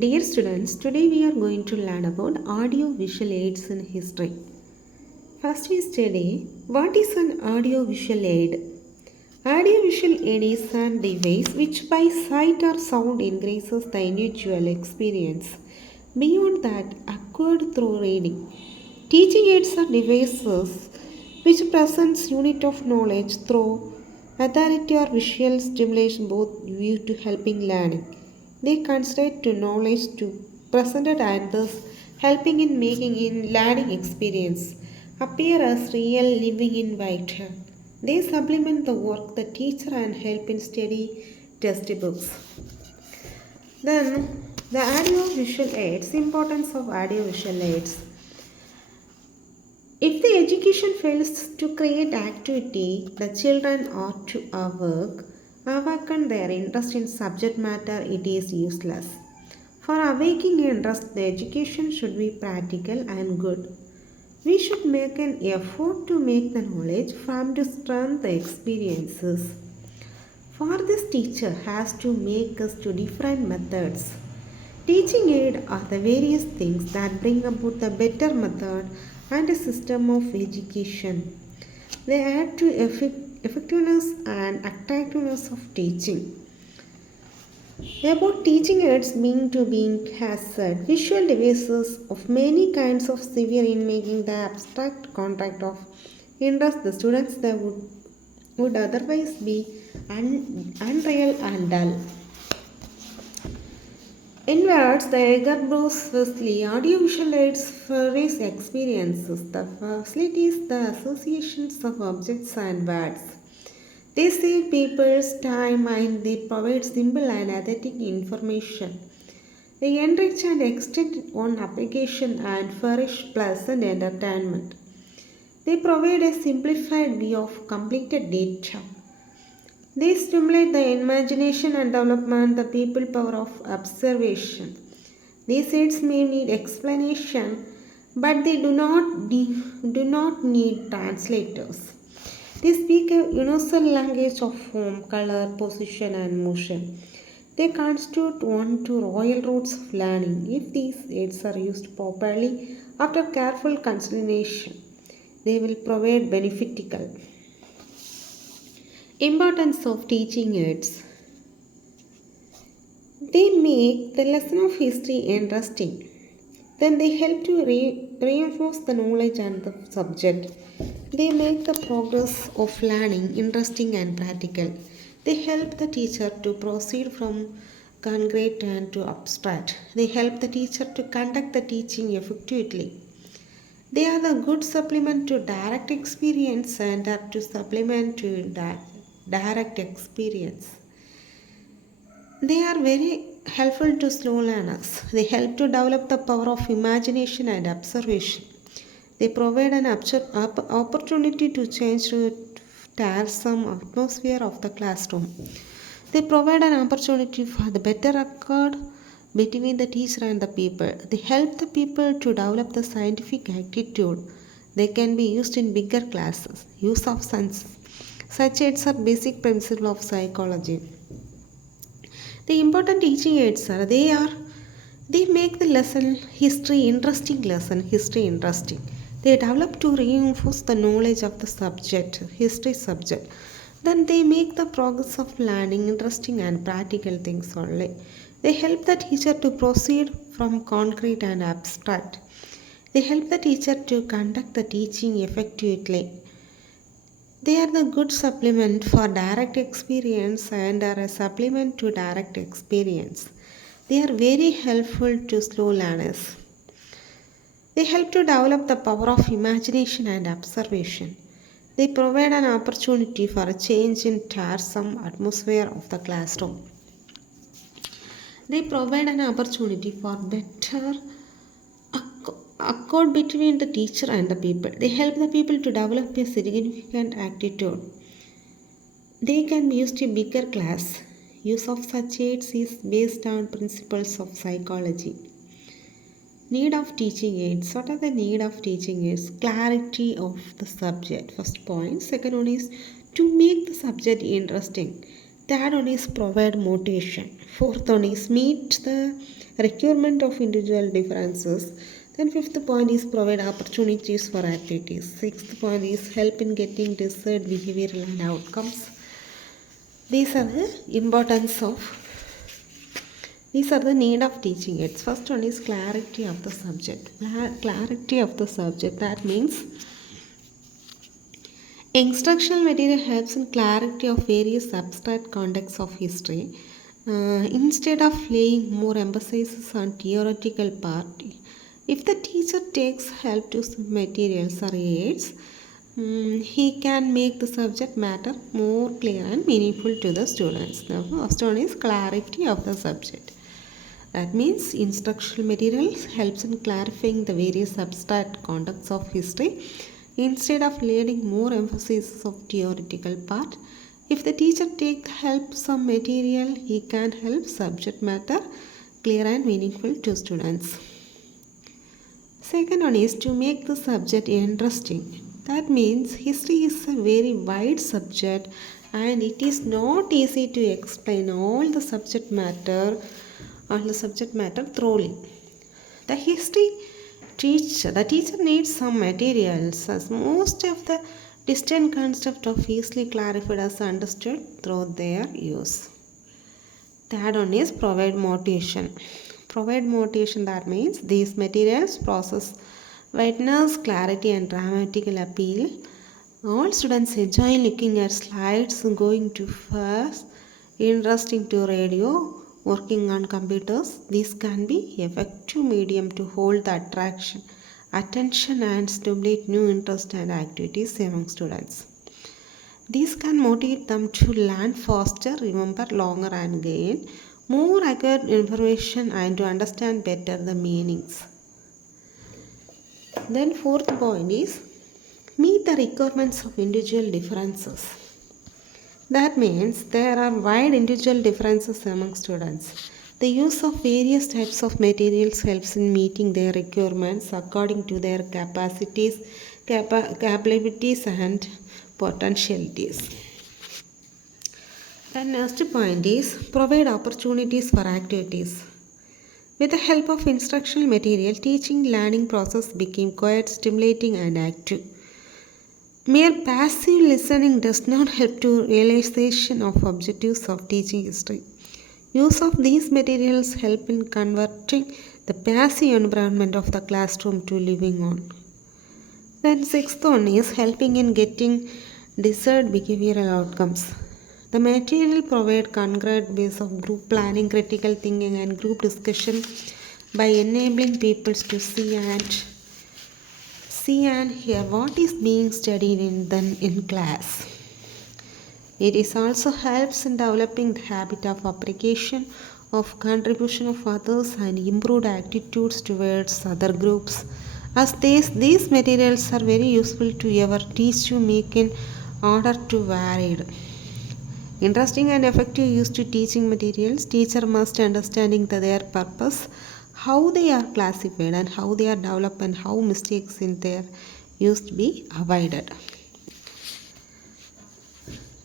Dear students, today we are going to learn about audio visual aids in history. First we study what is an audio visual aid. Audio visual aid is a device which by sight or sound increases the individual experience beyond that acquired through reading. Teaching aids are devices which presents unit of knowledge through authority or visual stimulation both view to helping learning. They concentrate to knowledge to presented and thus helping in making in learning experience appear as real living in vital. They supplement the work the teacher and help in study textbooks. Then the audio visual aids, importance of audio visual aids. If the education fails to create activity, the children ought to awaken their interest in subject matter, it is useless. For awakening interest, the education should be practical and good. We should make an effort to make the knowledge from to strengthen the experiences. For this teacher has to make us to different methods. Teaching aid are the various things that bring about the better method and a system of education. They add to effectiveness and attractiveness of teaching. About teaching aids being has said, visual devices of many kinds of severe in making the abstract contact of interest the students that would otherwise be unreal and dull. In words, the Edgar Bruce Wesley audiovisual aids various experiences. The facilities the associations of objects and words. They save people's time and they provide simple and aesthetic information. They enrich and extend on application and furnish pleasant entertainment. They provide a simplified view of completed data. They stimulate the imagination and development the people power of observation. These aids may need explanation, but they do not need translators. They speak a universal language of form, color, position, and motion. They constitute one to royal routes of learning if these aids are used properly after careful consideration. They will provide beneficial. Importance of teaching aids. They make the lesson of history interesting. Then they help to reinforce the knowledge and the subject. They make the progress of learning interesting and practical. They help the teacher to proceed from concrete and to abstract. They help the teacher to conduct the teaching effectively. They are the good supplement to direct experience and are to supplement to direct experience. They are very helpful to slow learners. They help to develop the power of imagination and observation. They provide an opportunity to change to tiresome atmosphere of the classroom. They provide an opportunity for the better accord between the teacher and the people. They help the people to develop the scientific attitude. They can be used in bigger classes. Use of sense. Such aids are basic principle of psychology. The important teaching aids they make the lesson history interesting. They develop to reinforce the knowledge of the subject, history subject. Then they make the progress of learning interesting and practical things only. They help the teacher to proceed from concrete and abstract. They help the teacher to conduct the teaching effectively. They are the good supplement for direct experience and are a supplement to direct experience. They are very helpful to slow learners. They help to develop the power of imagination and observation. They provide an opportunity for a change in tiresome atmosphere of the classroom. They provide an opportunity for better accord between the teacher and the people. They help the people to develop a significant attitude. They can be used in bigger class. Use of such aids is based on principles of psychology. Need of teaching aids. What are the need of teaching aids? Clarity of the subject. First point. Second one is to make the subject interesting. Third one is provide motivation. Fourth one is meet the requirement of individual differences. Then fifth point is provide opportunities for activities. Sixth point is help in getting desired behavioral and outcomes. These are the importance of these are the need of teaching aids. First one is clarity of the subject. Clarity of the subject, that means instructional material helps in clarity of various abstract contexts of history. Instead of laying more emphasis on theoretical part, if the teacher takes help to some materials or aids, he can make the subject matter more clear and meaningful to the students. The first one is clarity of the subject. That means instructional materials helps in clarifying the various abstract contexts of history. Instead of laying more emphasis of theoretical part, if the teacher take help some material, he can help subject matter clear and meaningful to students. Second one is to make the subject interesting. That means history is a very wide subject and it is not easy to explain all the subject matter thoroughly. The teacher needs some materials as most of the distant concept of easily clarified as understood through their use. Third one is provide motivation. Provide motivation, that means these materials process witness clarity and dramatical appeal. All students enjoy looking at slides, going too fast, interesting to radio, working on computers. This can be effective medium to hold the attention and stimulate new interest and activities among students. These can motivate them to learn faster, remember longer and gain more accurate information and to understand better the meanings. Then fourth point is meet the requirements of individual differences. That means there are wide individual differences among students. The use of various types of materials helps in meeting their requirements according to their capacities, capabilities and potentialities. The next point is provide opportunities for activities. With the help of instructional material, teaching learning process became quite stimulating and active. Mere passive listening does not help to realization of objectives of teaching history. Use of these materials help in converting the passive environment of the classroom to living on. Then sixth one is helping in getting desired behavioral outcomes. The material provide concrete ways of group planning, critical thinking and group discussion by enabling people to see and hear what is being studied in class. It is also helps in developing the habit of application, of contribution of others and improved attitudes towards other groups. As these materials are very useful to our teach to make in order to varied. Interesting and effective use to teaching materials. Teacher must understanding their purpose, how they are classified and how they are developed and how mistakes in their use to be avoided.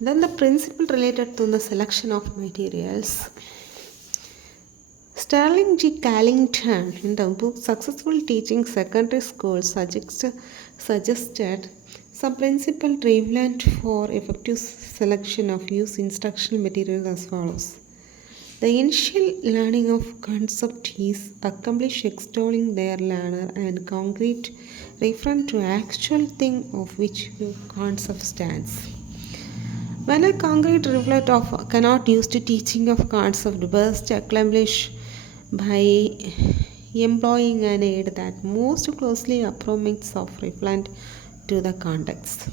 Then the principle related to the selection of materials. Sterling G. Callington in the book Successful Teaching Secondary School suggested some principles relevant for effective selection of use instructional materials as follows. The initial learning of concept is accomplished extolling their learner and concrete reference to actual thing of which concept stands. When a concrete reflect of cannot use to teaching of concept best accomplished by employing an aid that most closely approximates of reflect to the context.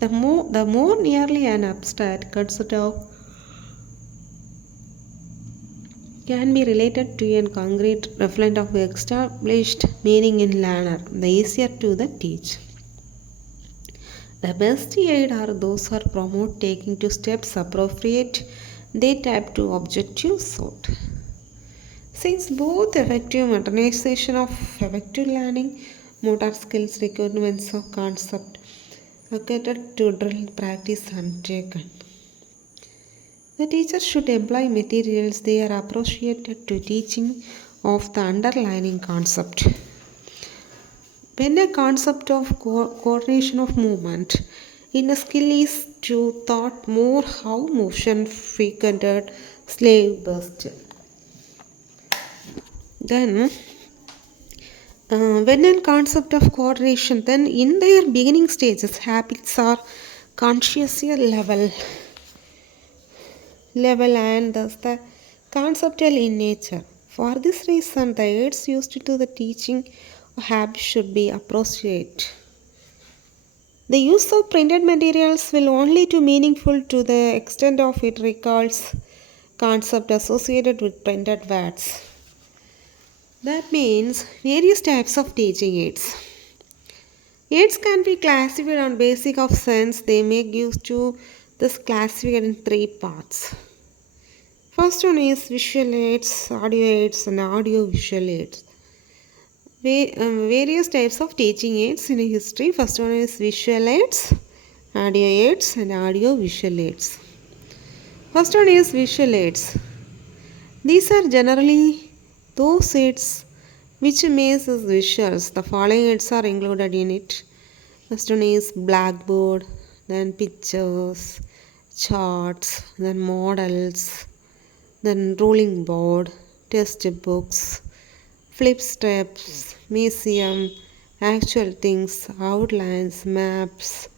The more nearly an abstract concept of can be related to a concrete referent of established meaning in learner, the easier to the teach. The best aid are those who promote taking to steps appropriate they type to objective sought. Since both effective modernization of effective learning, motor skills requirements of concept allocated to drill practice undertaken. The teacher should employ materials they are appropriate to teaching of the underlying concept. When a concept of coordination of movement in a skill is to thought more how motion frequented slave burst. Then when a concept of coordination, then in their beginning stages habits are conscious level and thus the conceptual in nature. For this reason, the aids used to the teaching of habits should be appropriate. The use of printed materials will only be meaningful to the extent of it recalls concept associated with printed words. That means various types of teaching aids. Aids can be classified on basis of sense. They make use to this classified in three parts. First one is visual aids, audio aids, and audio visual aids. Various types of teaching aids in history. First one is visual aids, audio aids, and audio visual aids. First one is visual aids. These are generally those aids which makes visuals. The following aids are included in it. First one is blackboard, then pictures, charts, then models, then rolling board, textbooks, flip strips, museum, actual things, outlines, maps,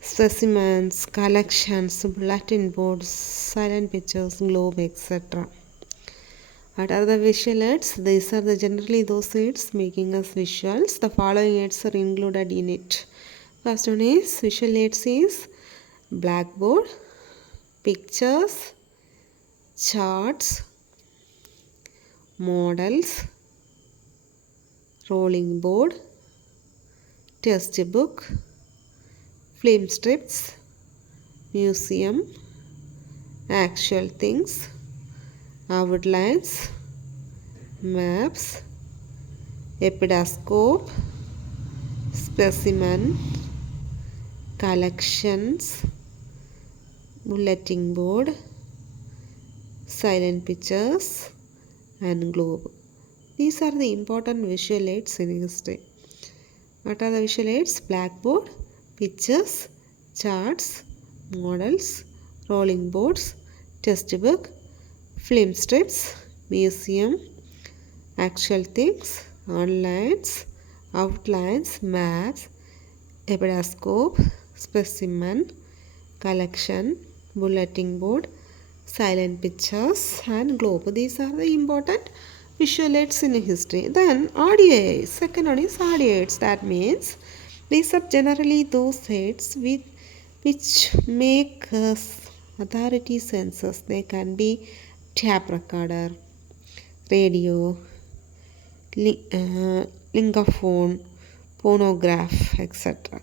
specimens, collections, bulletin boards, silent pictures, globe, etc. What are the visual aids? These are generally those aids making us visuals. The following aids are included in it. First one is visual aids is blackboard, pictures, charts, models, rolling board, textbook, film strips, museum, actual things, outlines, maps, episcoscope, specimen, collections, bulletin board, silent pictures, and globe. These are the important visual aids in history. What are the visual aids? Blackboard, pictures, charts, models, rolling boards, textbook, film strips, museum, actual things, outlines, maps, episcoscope, specimen, collection, bulletin board, silent pictures, and globe. These are the important visual aids in history. Then audio aids. Second one is audio aids. That means these are generally those aids which make us authority senses. They can be tape recorder, radio, lingophone, phonograph, etc.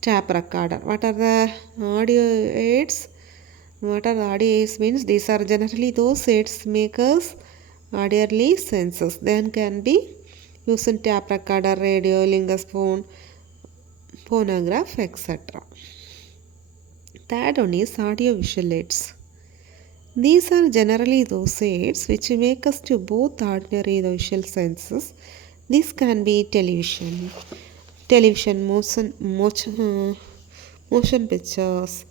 Tape recorder. What are the audio aids? What are the audio aids means? These are generally those aids makers auditory senses. Then can be used in tape recorder, radio, lingophone, phonograph, etc. Third one is audio visual aids. These are generally those aids which make us to both ordinary visual senses. This can be television, motion pictures,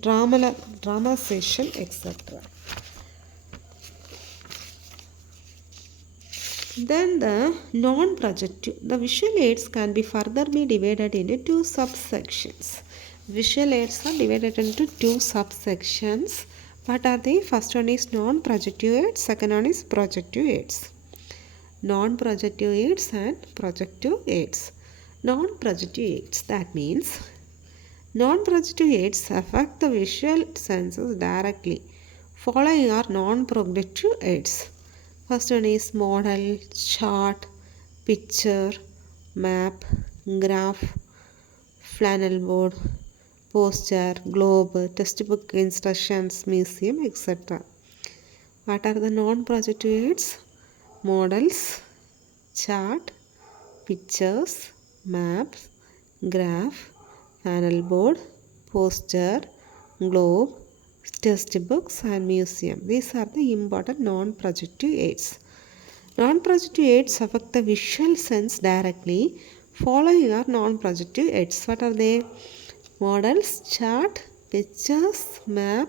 drama session, etc. Then the non-projective. The visual aids can be further be divided into two subsections. Visual aids are divided into two subsections. What are they? First one is non-projective aids. Second one is projective aids. Non-projective aids and projective aids. Non-projective aids. That means non-projective aids affect the visual senses directly. Following are non-projective aids. First one is model, chart, picture, map, graph, flannel board, poster, globe, textbook instructions, museum, etc. What are the non-projective aids? Models, chart, pictures, maps, graph, panel board, poster, globe, textbooks and museum. These are the important non-projective aids. Non-projective aids affect the visual sense directly. Following are non-projective aids. What are they? Models, chart, pictures, map,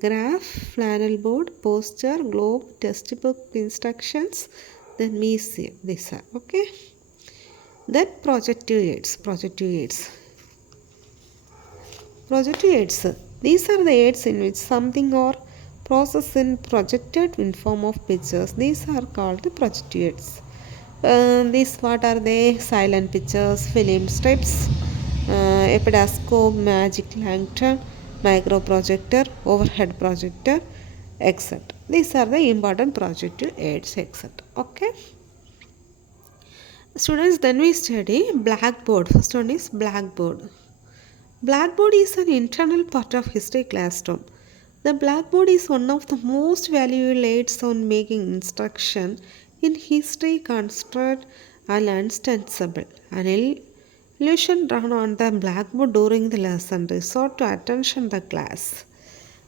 graph, flannel board, poster, globe, textbook instructions, then museum. These are okay. Then projective aids. Projective aids. These are the aids in which something or process is projected in form of pictures. These are called the projective aids. These what are they? Silent pictures, film strips, epidascope, magic lantern, micro projector, overhead projector, etc. These are the important projective aids, etc. Okay. Students, then we study blackboard. First one is blackboard. Blackboard is an internal part of history classroom. The blackboard is one of the most valuable aids on making instruction in history constructed and understandable. An illusion drawn on the blackboard during the lesson resort to attention the class.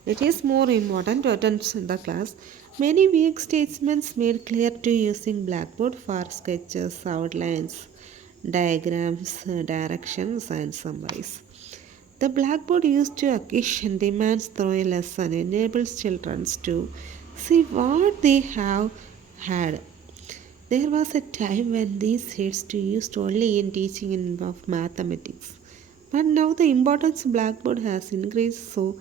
It is more important to attention the class. Many weak statements made clear to using blackboard for sketches, outlines, diagrams, directions, and summaries. The blackboard used to occasion demands through a lesson enables children to see what they have had. There was a time when these aids were used only in teaching of mathematics. But now the importance of blackboard has increased so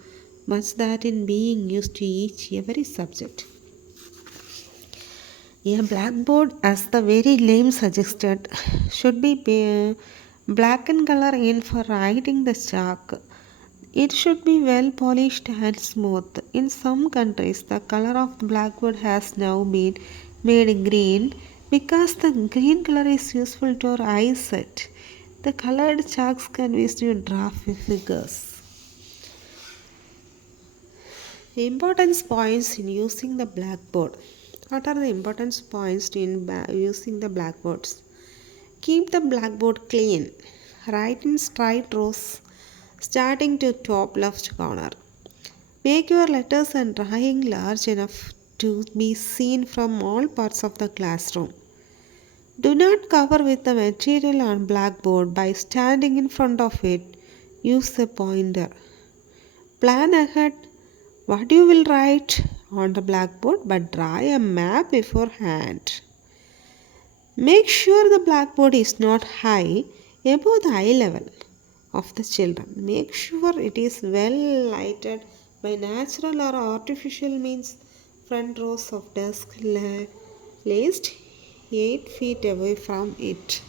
much that in being used to each every subject. A blackboard, as the very name suggested, should be black in color in for writing the chalk. It should be well polished and smooth. In some countries, the color of the blackboard has now been made green because the green color is useful to our eyesight. The colored chalks can be used to draw figures. Importance points in using the blackboard. What are the importance points in using the blackboards? Keep the blackboard clean. Write in straight rows starting to top left corner. Make your letters and drawing large enough to be seen from all parts of the classroom. Do not cover with the material on blackboard by standing in front of it. Use a pointer. Plan ahead what you will write on the blackboard, but draw a map beforehand. Make sure the blackboard is not high above the eye level of the children. Make sure it is well lighted by natural or artificial means. Front rows of desk placed 8 feet away from it.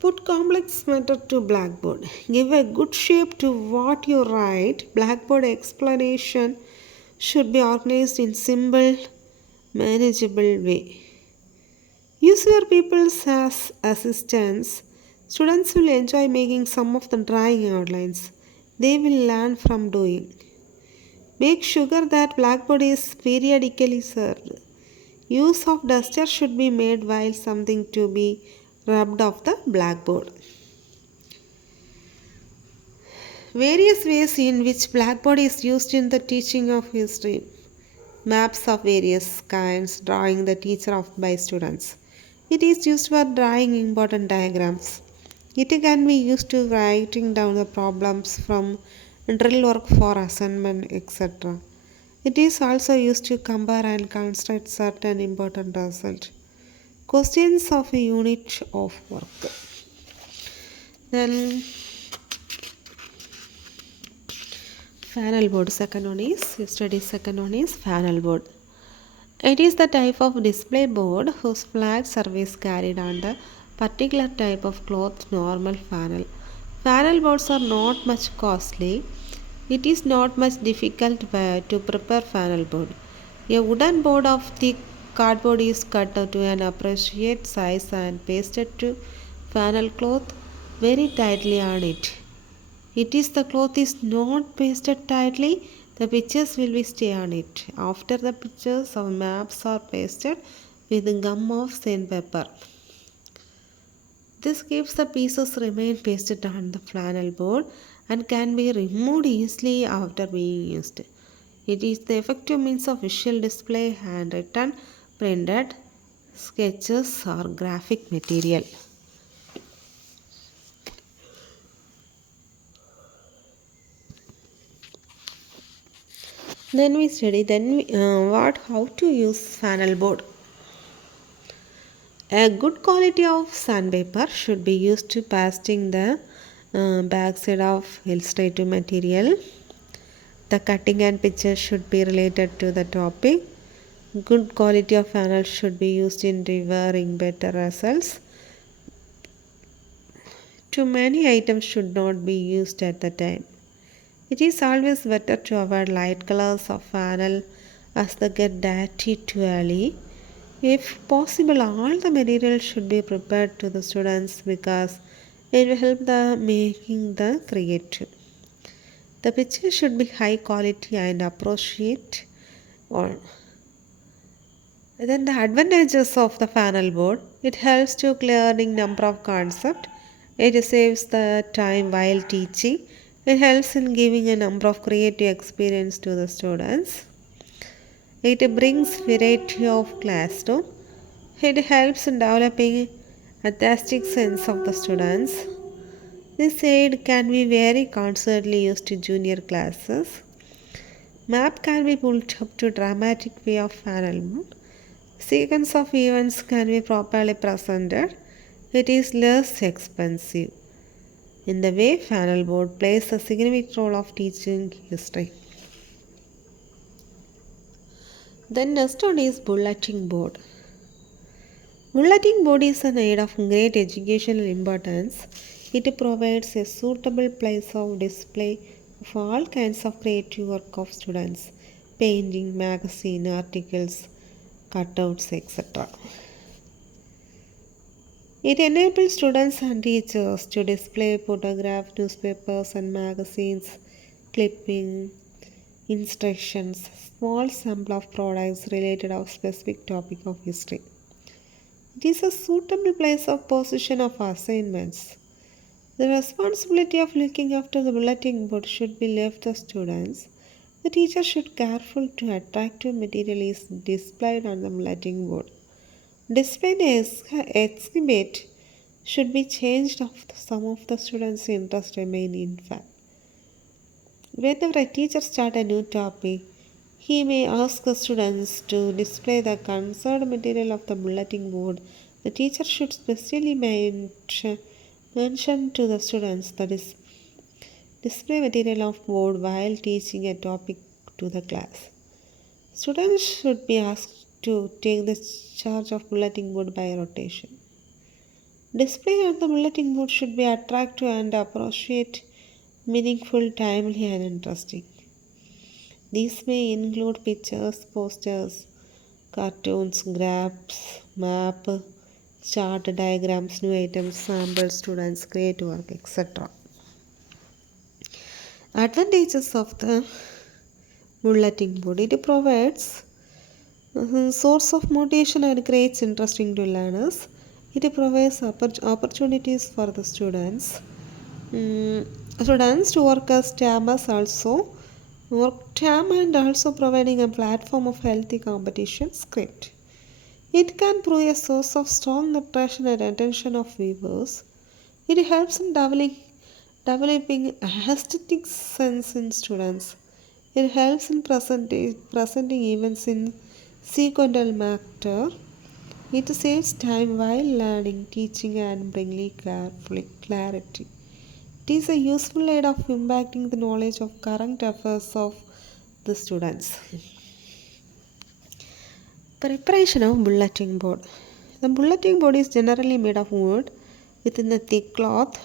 Put complex matter to blackboard. Give a good shape to what you write. Blackboard explanation should be organized in simple, manageable way. Use your pupils as assistants. Students will enjoy making some of the drawing outlines. They will learn from doing. Make sure that blackboard is periodically served. Use of duster should be made while something to be rubbed off the blackboard. Various ways in which blackboard is used in the teaching of history. Maps of various kinds, drawing the teacher of by students. It is used for drawing important diagrams. It can be used to writing down the problems from drill work for assignment, etc. It is also used to compare and construct certain important results. Questions of a unit of work. Then panel board. Second one is panel board. It is the type of display board whose flat surface carried on the particular type of cloth normal panel. Panel boards are not much costly. It is not much difficult to prepare panel board. A wooden board of thick cardboard is cut to an appropriate size and pasted to panel cloth very tightly on it. If the cloth is not pasted tightly, the pictures will be stay on it. After the pictures of maps are pasted with gum of sandpaper. This keeps the pieces remain pasted on the flannel board and can be removed easily after being used. It is the effective means of visual display, handwritten, printed, sketches or graphic material. Then we study what how to use flannel board. A good quality of sandpaper should be used to pasting the backside of illustrative material. The cutting and picture should be related to the topic. Good quality of flannel should be used in delivering better results. Too many items should not be used at the time. It is always better to avoid light colors of flannel as they get dirty too early. If possible, all the material should be prepared to the students because it will help the making the creative. The picture should be high quality and appropriate. Or then the advantages of the flannel board. It helps to clearing number of concepts. It saves the time while teaching. It helps in giving a number of creative experience to the students. It brings variety of classroom. It helps in developing artistic sense of the students. This aid can be very constantly used to junior classes. Map can be pulled up to dramatic way of flannel. Sequence of events can be properly presented. It is less expensive. In the way flannel board plays a significant role of teaching history. Then next one is bulletin board. Bulletin board is an aid of great educational importance. It provides a suitable place of display of all kinds of creative work of students, painting, magazine, articles, cutouts, etc. It enables students and teachers to display photographs, newspapers and magazines, clipping, instructions, small sample of products related to specific topic of history. It is a suitable place of position of assignments. The responsibility of looking after the bulletin board should be left to students. The teacher should be careful to attractive material is displayed on the bulletin board. Displayed exhibit should be changed if some of the students' interest remain in fact. Whenever a teacher starts a new topic, he may ask the students to display the concerned material of the bulletin board. The teacher should specially mention to the students the display material of board while teaching a topic to the class. Students should be asked to take the charge of bulletin board by rotation. Display on the bulletin board should be attractive and appropriate, meaningful, timely, and interesting. These may include pictures, posters, cartoons, graphs, map, chart, diagrams, new items, samples, students, creative work, etc. Advantages of the bulletin board. It provides a source of motivation and creates interesting to learners. It provides opportunities for the students to work as TAMers also work TAM and also providing a platform of healthy competition script. It can prove a source of strong attraction and attention of viewers. It helps in developing aesthetic sense in students. It helps in presenting events in sequential matter. It saves time while learning, teaching, and bringing clarity. It is a useful aid of impacting the knowledge of current affairs of the students. Preparation of bulletin board. The bulletin board is generally made of wood within a thick cloth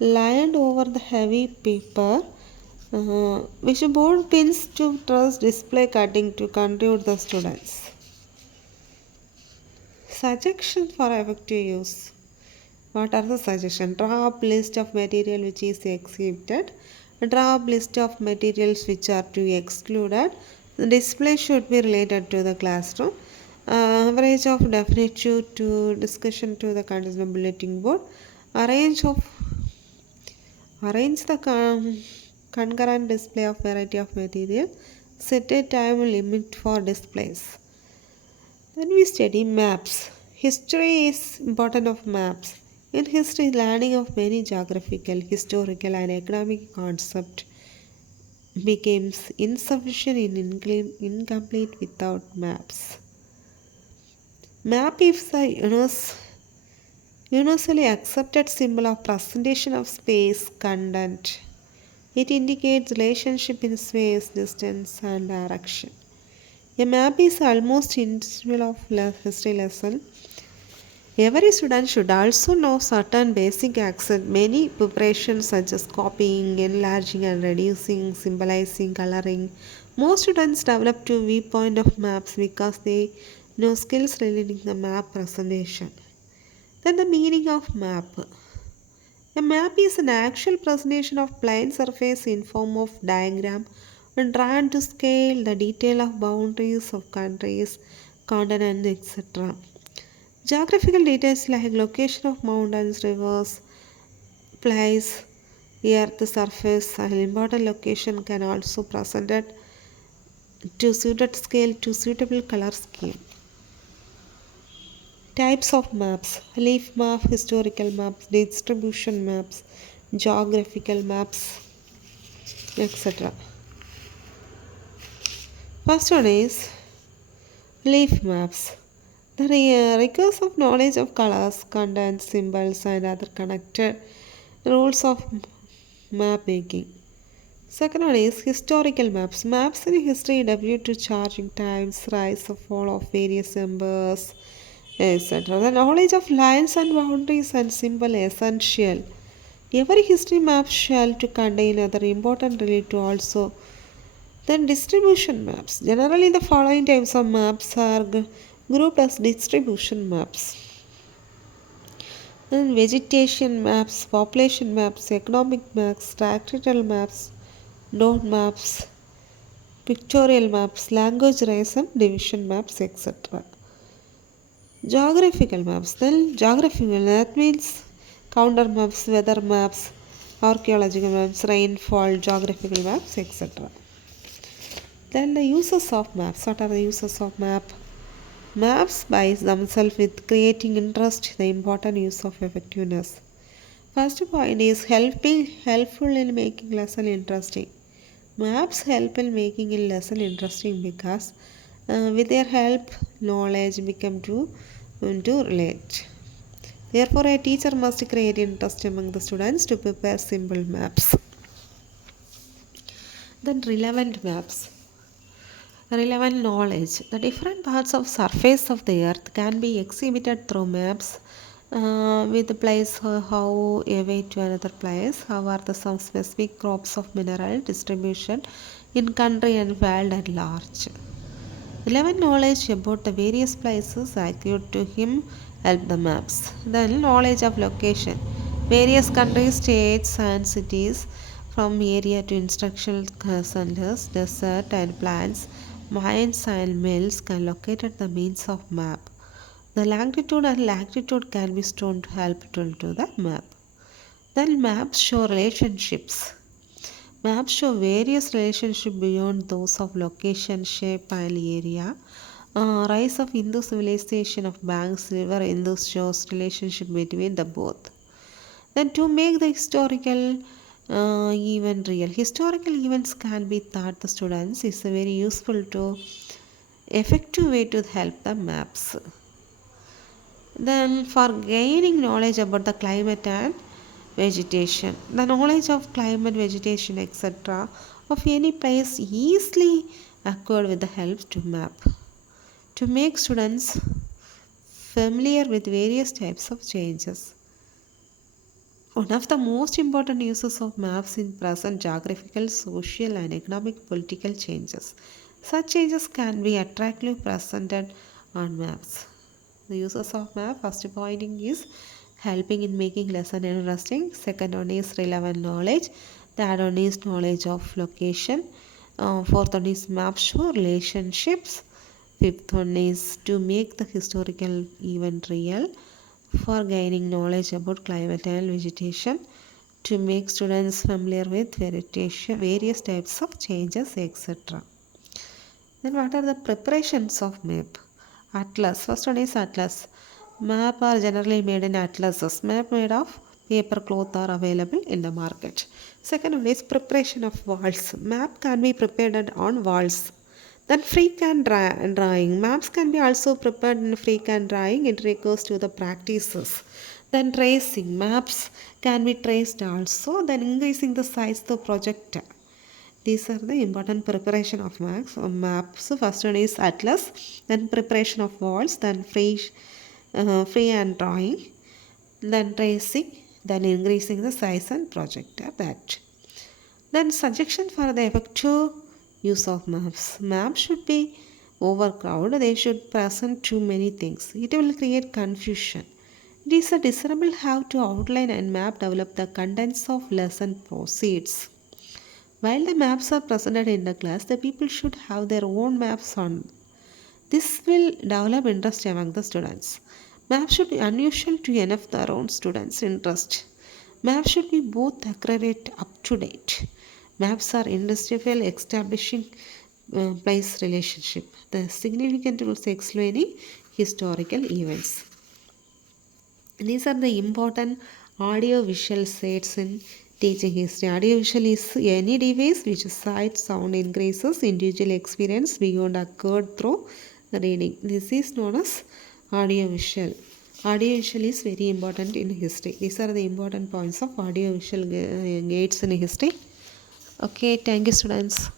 lined over the heavy paper, which board pins to truss display cutting to contribute the students. Suggestion for effective use. What are the suggestions? Draw up list of material which is exhibited. Draw up list of materials which are to be excluded. The display should be related to the classroom. Average of definitive to discussion to the continuous bulletin board. Arrange of Arrange the concurrent display of variety of material. Set a time limit for displays. Then we study maps. History is important of maps. In history, learning of many geographical, historical, and economic concepts becomes insufficient and incomplete without maps. Map is the universally accepted symbol of presentation of space content. It indicates relationship in space, distance, and direction. A map is almost integral of history lesson. Every student should also know certain basic accent. Many preparations such as copying, enlarging, and reducing, symbolizing, coloring. Most students develop to viewpoint of maps because they know skills relating to the map presentation. Then the meaning of map. A map is an actual presentation of plain surface in form of diagram and drawn to scale the detail of boundaries of countries, continents, etc. Geographical details like location of mountains, rivers, place, earth surface, and important location can also presented to suited scale to suitable color scheme. Types of maps: leaf map, historical maps, distribution maps, geographical maps, etc. First one is leaf maps. The requires of knowledge of colors, contents, symbols, and other connected rules of map making. Second one is historical maps. Maps in history debut to charging times, rise or fall of various numbers, etc. The knowledge of lines and boundaries and symbol essential. Every history map shall to contain other important related also. Then distribution maps. Generally, the following types of maps are grouped as distribution maps. Then vegetation maps, population maps, economic maps, territorial maps, node maps, pictorial maps, language race and division maps, etc. Geographical maps. Then geographical that means counter maps, weather maps, archaeological maps, rainfall, geographical maps, etc. Then the uses of maps. What are the uses of map? Maps by themselves with creating interest, the important use of effectiveness. First point is helpful in making lesson interesting. Maps help in making a lesson interesting because with their help knowledge become to relate. Therefore, a teacher must create interest among the students to prepare simple maps. Then relevant maps. Relevant knowledge. The different parts of surface of the earth can be exhibited through maps with the place how away to another place, how are the some specific crops of mineral distribution in country and world at large. Relevant knowledge about the various places accurate to him help the maps. Then knowledge of location. Various countries, states and cities from area to instructional centers, desert and plants, mines and mills can locate at the means of map. The longitude and latitude can be shown to help to the map. Then maps show relationships. Maps show various relationships beyond those of location, shape, and area. Rise of Hindu civilization of banks, river Indus shows relationship between the both. Then to make the historical event real, historical events can be taught the students is a very useful to effective way to help the maps. Then for gaining knowledge about the climate and vegetation, the knowledge of climate, vegetation, etc. of any place easily acquired with the help to map. To make students familiar with various types of changes. One of the most important uses of maps in present geographical, social and economic political changes. Such changes can be attractively presented on maps. The uses of map, first pointing is helping in making lesson interesting. Second one is relevant knowledge. Third one is knowledge of location. Fourth one is map show relationships. Fifth one is to make the historical event real for gaining knowledge about climate and vegetation, to make students familiar with various types of changes, etc. Then what are the preparations of map? Atlas. First one is atlas. Map are generally made in atlases. Map made of paper cloth are available in the market. Second one is preparation of walls. Map can be prepared on walls. Then freehand drawing. Maps can be also prepared in freehand drawing. It recurs to the practices. Then tracing. Maps can be traced also. Then increasing the size of the projector. These are the important preparation of maps. So first one is atlas, then preparation of walls, then free and drawing, then tracing, then increasing the size and projector. That. Then suggestion for the effective use of maps. Maps should be overcrowded. They should present too many things. It will create confusion. It is a desirable how to outline and map develop the contents of lesson proceeds. While the maps are presented in the class, the people should have their own maps on. This will develop interest among the students. Maps should be unusual to enough their own students' interest. Maps should be both accurate, up to date. Maps are industrial establishing place relationship. The significant rules explaining historical events. These are the important audio-visual sets in teaching history. Audio-visual is any device which sight, sound increases individual experience beyond occurred through reading. This is known as audio-visual. Audio-visual is very important in history. These are the important points of audio-visual aids in history. Okay, thank you students.